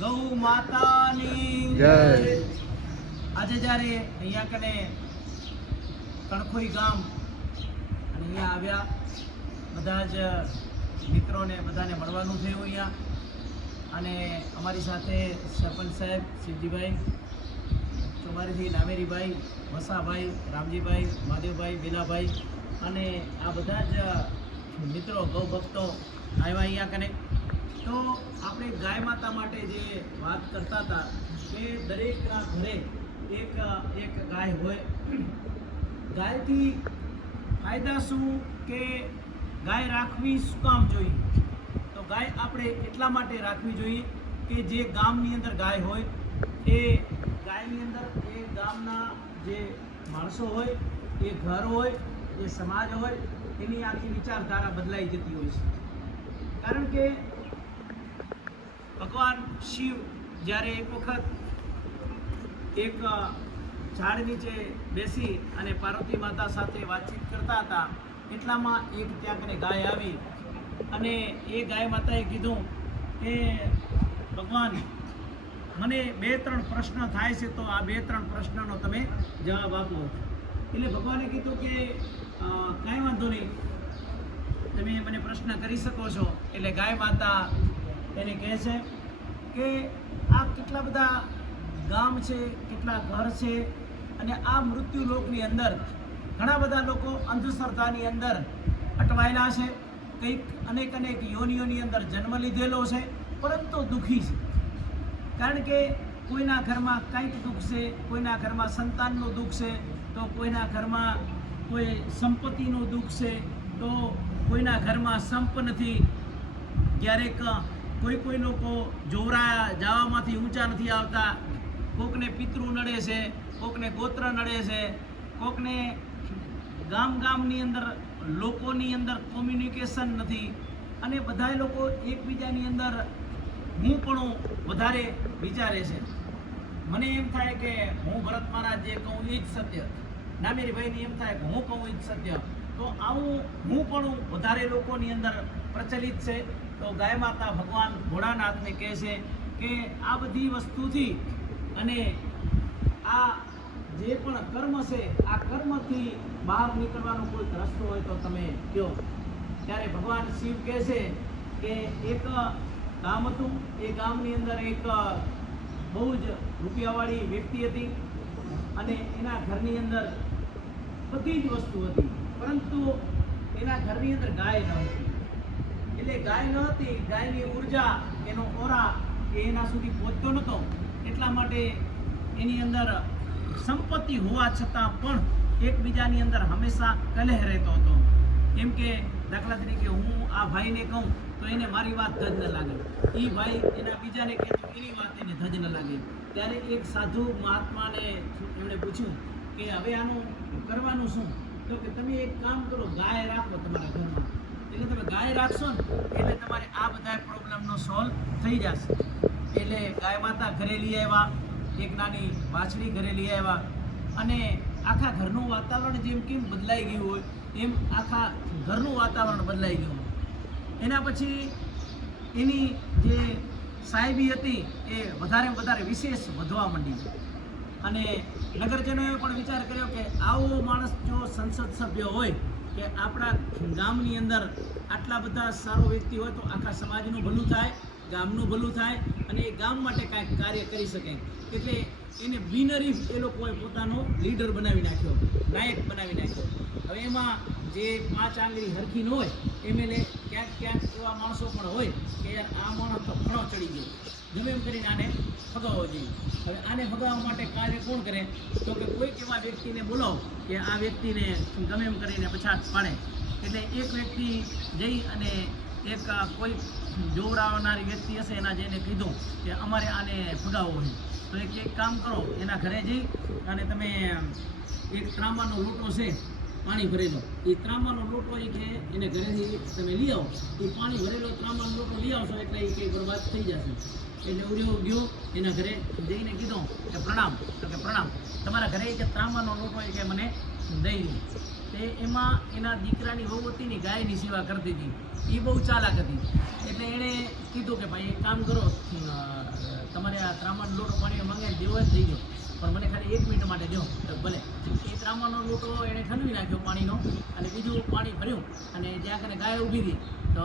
ગૌ માતાની જય. આજે જ્યારે અહીંયા કને કણખોઈ ગામ અહીંયા આવ્યા બધા જ મિત્રોને બધાને મળવાનું થયું અહીંયા. અને અમારી સાથે સરપંચ સાહેબ શિવજીભાઈ ચોમારીથી નામેરીભાઈ વસાભાઈ રામજીભાઈ મહાદેવભાઈ બેલાભાઈ અને આ બધા જ મિત્રો ગૌ ભક્તો આવ્યા અહીંયા કને? તો આપણે ગાય માતા માટે જે વાત કરતા હતા કે દરેકના ઘરે એક એક ગાય હોય. ગાયથી ફાયદા શું કે ગાય રાખવી શું કામ જોઈએ? તો ગાય આપણે એટલા માટે રાખવી જોઈએ કે જે ગામની અંદર ગાય હોય, એ ગાયની અંદર એ ગામના જે માણસો હોય, એ ઘર હોય, એ સમાજ હોય એની આખી વિચારધારા બદલાઈ જતી હોય છે. કારણ કે ભગવાન શિવ જ્યારે એક વખત એક ઝાડ નીચે બેસી અને પાર્વતી માતા સાથે વાતચીત કરતા હતા, એટલામાં એક ત્યાં કને ગાય આવી અને એ ગાય માતાએ કીધું કે, ભગવાન, મને બે ત્રણ પ્રશ્ન થાય છે, તો આ બે ત્રણ પ્રશ્નનો તમે જવાબ આપો. એટલે ભગવાને કીધું કે કાંઈ વાંધો નહીં. તમે મને પ્રશ્ન કરી શકો છો. એટલે ગાય માતા એને કહે છે કે આ કેટલા બધા ગામ છે, કેટલા ઘર છે અને આ મૃત્યુ લોકની અંદર ઘણા બધા લોકો અંધશ્રદ્ધાની અંદર અટવાયેલા છે. કંઈક અનેક અનેક યોનિઓની અંદર જન્મ લીધેલો છે, પરંતુ દુઃખી છે. કારણ કે કોઈના ઘરમાં કંઈક દુઃખ છે, કોઈના ઘરમાં સંતાનનું દુઃખ છે, તો કોઈના ઘરમાં કોઈ સંપત્તિનું દુઃખ છે, તો કોઈના ઘરમાં સંપ નથી. ક્યારેક કોઈ કોઈ લોકો જોવરા જવામાંથી ઊંચા નથી આવતા. કોકને પિતૃ નડે છે, કોકને ગોત્ર નડે છે, કોકને ગામ ગામની અંદર, લોકોની અંદર કોમ્યુનિકેશન નથી. અને બધાય લોકો એકબીજાની અંદર હું પણ વધારે વિચારે છે. મને એમ થાય કે હું ભરત મહારાજ જે કહું એ જ સત્ય. નામેરીભાઈને એમ થાય કે હું કહું જ સત્ય. તો આવું હું પણ વધારે લોકોની અંદર પ્રચલિત છે. તો ગાય માતા ભગવાન ભોળાનાથને કહે છે કે આ બધી વસ્તુથી અને આ જે પણ કર્મ છે, આ કર્મથી બહાર નીકળવાનો કોઈ રસ્તો હોય તો તમે કહો ત્યારે ભગવાન શિવ કહે છે કે એક ગામ હતું, એ ગામની અંદર એક બહુ જ રૂપિયાવાળી વ્યક્તિ હતી. અને એના ઘરની અંદર બધી જ વસ્તુ હતી. પરંતુ એના ઘરની અંદર ગાય ન હતી. એટલે ગાય ન હતી, ગાયની ઊર્જા, એનો ઓરા એ એના સુધી પહોંચતો નહોતો. એટલા માટે એની અંદર સંપત્તિ હોવા છતાં પણ એકબીજાની અંદર હંમેશા કલહ રહેતો હતો. એમ કે દાખલા તરીકે હું આ ભાઈને કહું, તો એને મારી વાત ધજ ન લાગે. એ ભાઈ એના બીજાને કહેતો એની વાત એને ધજ ન લાગે. ત્યારે એક સાધુ મહાત્માને એમણે પૂછ્યું કે હવે આનું કરવાનું શું? તો કે તમે એક કામ કરો, ગાય રાખો તમારા ઘરમાં. એટલે તમે ગાય રાખશો ને, એટલે તમારે આ બધા પ્રોબ્લેમનો સોલ્વ થઈ જશે. એટલે ગાય માતા ઘરે લઈ આવ્યા, એક નાની વાછડી ઘરે લઈ આવ્યા. અને આખા ઘરનું વાતાવરણ જેમ કેમ બદલાઈ ગયું હોય, એમ આખા ઘરનું વાતાવરણ બદલાઈ ગયું એના પછી એની જે સાહેબી હતી એ વધારે વધારે વિશેષ વધવા માંડી. અને નગરજનોએ પણ વિચાર કર્યો કે આવો માણસ જો સંસદ સભ્ય હોય કે આપણા ગામની અંદર આટલા બધા સારો વ્યક્તિ હોય તો આખા સમાજનું ભલું થાય. ગામનું ભલું થાય અને એ ગામ માટે કાંઈક કાર્ય કરી શકે એટલે એને બિનહરીફ એ લોકોએ પોતાનો લીડર બનાવી નાખ્યો, નાયક બનાવી નાખ્યો. હવે એમાં જે પાંચ આંગળી હરખી ન હોય એમએલએ ક્યાંક ક્યાંક એવા માણસો પણ હોય કે યાર આ માણસ તો ફણો ચડી ગયો. ગમે એમ કરીને આને ફગાવવો જોઈએ. હવે આને ફગાવવા માટે કાર્ય કોણ કરે? તો કે કોઈક એવા વ્યક્તિને બોલાવો કે આ વ્યક્તિને ગમે એમ કરીને પછાત પાડે. એટલે એક વ્યક્તિ જઈ અને એક કોઈ જોવડાવનારી વ્યક્તિ હશે એના જઈને કીધું કે અમારે આને ફગાવવો છે. તો એક એક કામ કરો, એના ઘરે જઈ અને તમે એક ત્રાંબાનો લોટો છે, પાણી ભરેલો. એ ત્રાંબાનો લોટો એ કે એને ઘરેથી તમે લઈ આવો. એ પાણી ભરેલો ત્રાંબાનો લોટો લઈ આવશો એટલે એ કંઈ બરબાદ થઈ જશે. એટલે ઉર્યો ગયો એના ઘરે જઈને કીધું કે પ્રણામ. તો કે પ્રણામ. તમારા ઘરે કે ત્રાંબાનો લોટો એ કે મને દઈ તે એમાં એના દીકરાની વહુ હતી ને ગાયની સેવા કરતી હતી. એ બહુ ચાલાક હતી. એટલે એણે કીધું કે ભાઈ એક કામ કરો તમારે આ ત્રામણ લોટો પાણી મંગાવી દેવો જ થઈ ગયો પણ મને ખાલી એક મિનિટ માટે દો તો ભલે. એ ત્રામણનો લોટો એણે ઠંડવી નાખ્યો પાણીનો અને બીજું પાણી ભર્યું અને જ્યાં કને ગાય ઊભી હતી તો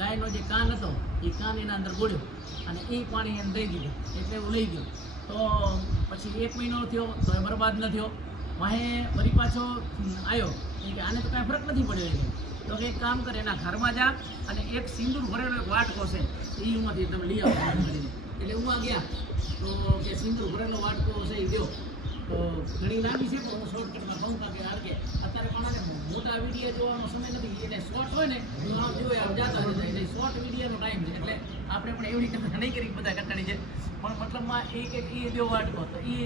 ગાયનો જે કાન હતો, એ કાન એના અંદર ગોળ્યો અને એ પાણી એને દઈ દીધું. એટલે એવું લઈ ગયો. તો પછી એક મહિનો થયો તો એ બરબાદ ન થયો. વાહે વળી પાછો આવ્યો કે આને તો કાંઈ ફરક નથી પડ્યો એને. તો કે એક કામ કરે, એના ઘરમાં જા અને એક સિંદૂર ભરેલો એક વાટકો છે એ ઉમાંથી તમે લઈ આવો કરીને. એટલે હું આ ગયા. તો કે સિંદૂર ભરેલો વાટકો છે એ દો તો ઘણી લાંબી છે, પણ હું શોર્ટકટમાં કહું કારણ કે કે અત્યારે માણસને મોટા વીડિયો જોવાનો સમય નથી. એને શોર્ટ હોય ને, તો આમ જોઈએ આમ જતા હોય. એટલે શોર્ટ વિડીયોનો ટાઈમ છે. એટલે આપણે પણ એવડી કથા નહીં કરી બધા કંટાળી છે. પણ મતલબમાં એ કે એ દેવો વાટકો તો એ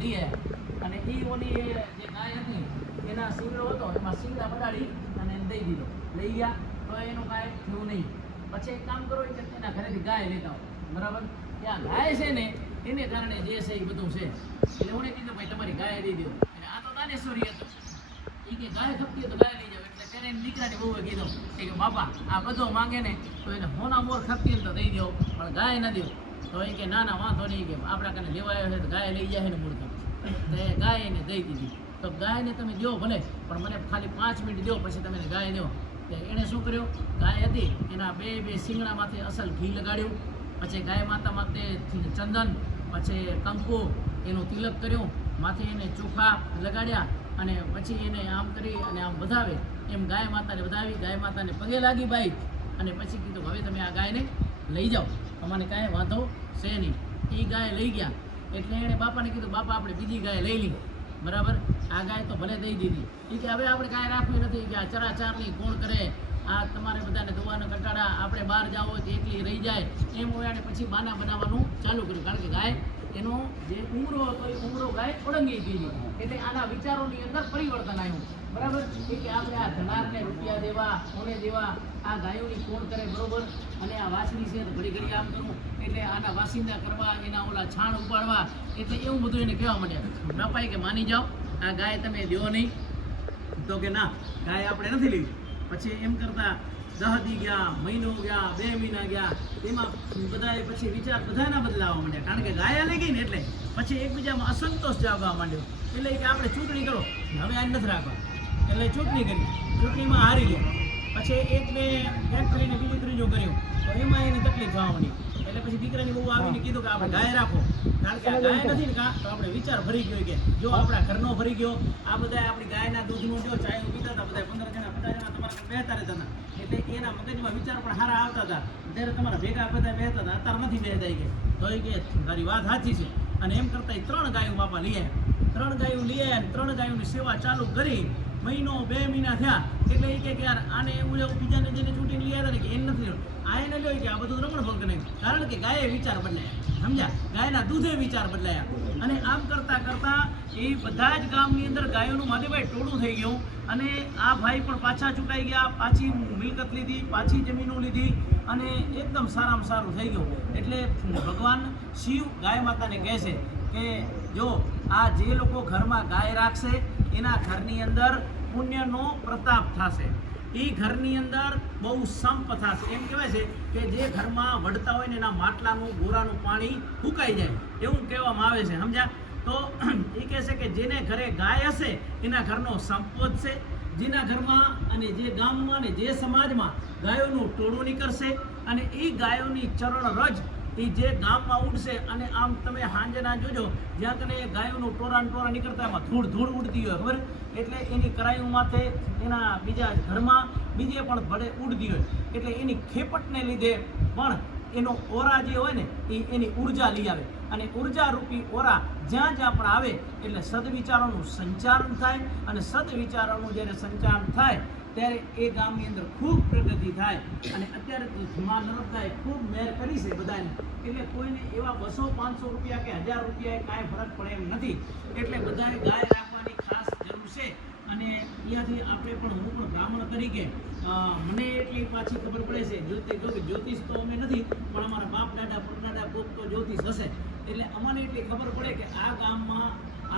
લઈ આવ્યા અને એ ઓની જે ગાય હતી એના સિંગડો હતો, એમાં સિંગડા પડાડી અને દઈ દીધો. લઈ ગયા, તો એનું કાંઈ થયું નહીં. પછી એક કામ કરો કે એના ઘરેથી ગાય લેતા આવો. બરાબર? ત્યાં ગાય છે ને, એને કારણે જે છે એ બધું છે. એટલે હું કીધું, ભાઈ, તમારી ગાય દઈ દો એટલે આ તો દાનેશ્વરી હતો. એ કે ગાય ખપતી તો ગાય લઈ જાવ એટલે તેને દીકરાને બહુ કીધો કે બાપા, આ બધો માંગે ને, તો એને હોના મોર ખપતી હોય તો દઈ દો પણ ગાય ન દો તો એ કે, ના ના, વાંધો નહીં. કે, આપણા કને લેવા આવ્યો છે તો ગાય લઈ જાય ને મૂળ તો એ ગાય એને દઈ દીધી. તો ગાયને તમે દો ભલે, પણ મને ખાલી પાંચ મિનિટ દો પછી તમે ગાય દો એણે શું કર્યું? ગાય હતી, એના બે બે શિંગડામાંથી અસલ ઘી લગાડ્યું, પછી ગાય માતા માટે ચંદન, પછી કંકુ, એનું તિલક કર્યું, માથે એને ચોખા લગાડ્યા, અને પછી એને આમ કરી અને આમ વધાવે. એમ ગાય માતાને વધાવી, ગાય માતાને પગે લાગી બાઈ અને પછી કીધું, હવે તમે આ ગાયને લઈ જાઓ. અમારે કાંઈ વાંધો છે નહીં. એ ગાય લઈ ગયા. એટલે એણે બાપાને કીધું, બાપા, આપણે બીજી ગાય લઈ લીધી બરાબર? આ ગાય તો ભલે દઈ દીધી. એ કે હવે આપણે ગાય રાખવી નથી કે આ ચરાચારની કોણ કરે? આ તમારે બધાને દોવાનો કંટાળા, આપણે બહાર જાવ હોય તો એકલી રહી જાય. એમ હોય અને પછી બાના બનાવવાનું ચાલુ કર્યું. કારણ કે ગાય એનો જે ઉમરો હતો, એ ઉમરો ગાય ઓળંગી દીધી. એટલે આના વિચારોની અંદર પરિવર્તન આવ્યું. બરાબર? કે આપણે આ ધનારને રૂપિયા દેવા કોને દેવા, આ ગાયોની કોણ કરે બરોબર? અને આ વાસની છે તો ઘડી ઘડી આમ કરવું એટલે આના વાસિંદા કરવા, એના ઓલા છાણ ઉપાડવા, એટલે એવું બધું એને કહેવા માંડ્યા. બાપાએ કે માની જાઓ, આ ગાય તમે દેવો નહીં. તો કે ના, ગાય આપણે નથી લીધી. પછી એમ કરતા દહ ગયા, મહિનો ગયા, બે મહિના ગયા, એમાં બધાએ પછી વિચાર બધાના બદલાવા માંડ્યા. કારણ કે ગાય લઈ ગઈ ને એટલે. પછી એકબીજામાં અસંતોષ જાગવા માંડ્યો. એટલે કે આપણે ચૂંટણી કરો. હવે આ નથી રાખવા. એટલે ચૂંટણી કરી. ચૂંટણીમાં હારી ગયા. પછી એક બે એક કરીને બીજું ત્રીજું કર્યું. તો એમાં એની તકલીફ થવા માંડી એટલે પછી દીકરાની બહુ આવીને કીધું કે આપણે ગાય રાખો. કારણ કે આ ગાય નથી ને કાં? તો આપણે વિચાર ભરી ગયો કે જો આપણા ઘરનો ભરી ગયો આ બધા આપણી ગાયના દૂધનો જો ચાય પીતા હતા બધા પંદર જણા બધા જણા તમારા બેતા રહેતા હતા. એટલે એના મગજમાં વિચાર પણ સારા આવતા હતા. ત્યારે તમારા ભેગા બધા બેહતા હતા અત્યારે નથી બેહતા કે. તો એ કે તારી વાત સાચી છે. અને એમ કરતા ત્રણ ગાયો બાપા લઈ આવ્યા ત્રણ ગાયો લઈ આવ્યા અને ત્રણ ગાયોની સેવા ચાલુ કરી. મહિનો, બે મહિના થયા. એટલે એ કે યાર, આને એવું એવું બીજાને જેને ચૂંટીને લઈ આવ્યા કે એમ નથી. આ એને લ્યો કે, આ બધું રમણ ભંગ નહીં. કારણ કે ગાયે વિચાર બદલાયા. સમજ્યા? ગાયના દૂધે વિચાર બદલાયા. અને આમ કરતાં કરતાં એ બધા જ ગામની અંદર ગાયોનું માધેભાઈ ટોળું થઈ ગયું. અને આ ભાઈ પણ પાછા ચૂકાઈ ગયા, પાછી મિલકત લીધી, પાછી જમીનો લીધી અને એકદમ સારામાં સારું થઈ ગયું. એટલે ભગવાન શિવ ગાય માતાને કહે છે કે, જો આ જે લોકો ઘરમાં ગાય રાખશે, એના ઘરની અંદર પુણ્યનો પ્રતાપ થશે. એ ઘરની અંદર બહુ સંપ થશે. એમ કહેવાય છે કે જે ઘરમાં વડતા હોય ને એના માટલાનું, ગોરાનું પાણી ફૂંકાઈ જાય. એવું કહેવામાં આવે છે, સમજ્યા? તો એ કહે છે કે જેને ઘરે ગાય હશે, એના ઘરનો સંપ વધશે. જેના ઘરમાં અને જે ગામમાં અને જે સમાજમાં ગાયોનું ટોળું નીકળશે અને એ ગાયોની ચરણ રજ એ જે ગામમાં ઉડશે અને આમ તમે હાંજના જોજો, જ્યાં કને ગાયોનું ટોરા ટોરા નીકળતા એમાં ધૂળ ધૂળ ઉડતી હોય, ખબર? એટલે એની કરાયું માથે એના બીજા ઘરમાં બીજે પણ ભડે ઉડતી હોય. એટલે એની ખેપટને લીધે પણ એનો ઓરા જે હોય ને, એ એની ઊર્જા લઈ આવે. અને ઊર્જા રૂપી ઓરા જ્યાં જ્યાં પણ આવે, એટલે સદવિચારોનું સંચારણ થાય અને સદવિચારોનું જ્યારે સંચારણ થાય, ત્યારે એ ગામની અંદર ખૂબ પ્રગતિ થાય. અને અત્યારે મા નર્મદાએ ખૂબ મહેર કરી છે બધાને. એટલે કોઈને એવા બસો, પાંચસો રૂપિયા કે હજાર રૂપિયા કાંઈ ફરક પડે એમ નથી. એટલે બધાએ ગાય રાખવાની ખાસ જરૂર છે. અને ત્યાંથી આપણે પણ હું પણ બ્રાહ્મણ તરીકે મને એટલી પાછી ખબર પડે છે જ્યોતિષ જો કે જ્યોતિષ તો અમે નથી, પણ અમારા બાપ દાદા, પરદાદા કોક તો જ્યોતિષ હશે. એટલે અમને એટલી ખબર પડે કે આ ગામમાં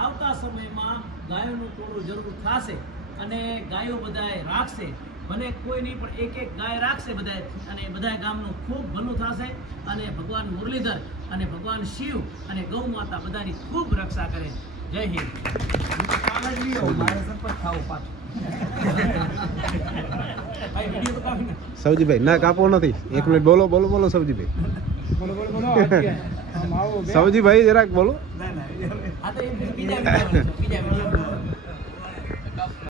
આવતા સમયમાં ગાયોનું ટોળું જરૂર થશે અને ગાયો બધાએ રાખશે. ભલે કોઈ નહીં, પણ એક એક ગાય રાખશે બધાએ અને બધા ગામનું ખૂબ ભલું થશે. અને ભગવાન મુરલીધર અને ભગવાન શિવ અને ગૌ માતા બધાની ખૂબ રક્ષા કરે. જય હિન્દ. સૌજીભાઈ ના કાપો નથી. એક મિનિટ બોલો બોલો બોલો સૌજીભાઈ સૌજીભાઈ જરાક બોલો.